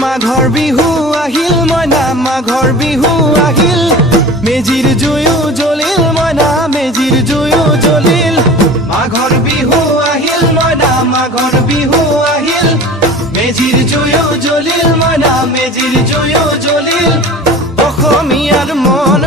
মাঘৰ বিহু আহিল মইনা মাঘৰ বিহু আহিল মেজিৰ জুয়ো জ্বলিল মইনা মেজিৰ জুয়ো জ্বলিল মাঘৰ বিহু আহিল মইনা মাঘৰ বিহু আহিল মেজিৰ জুয়ো জ্বলিল মইনা মেজিৰ জুয়ো জ্বলিল অসমীয়াৰ মন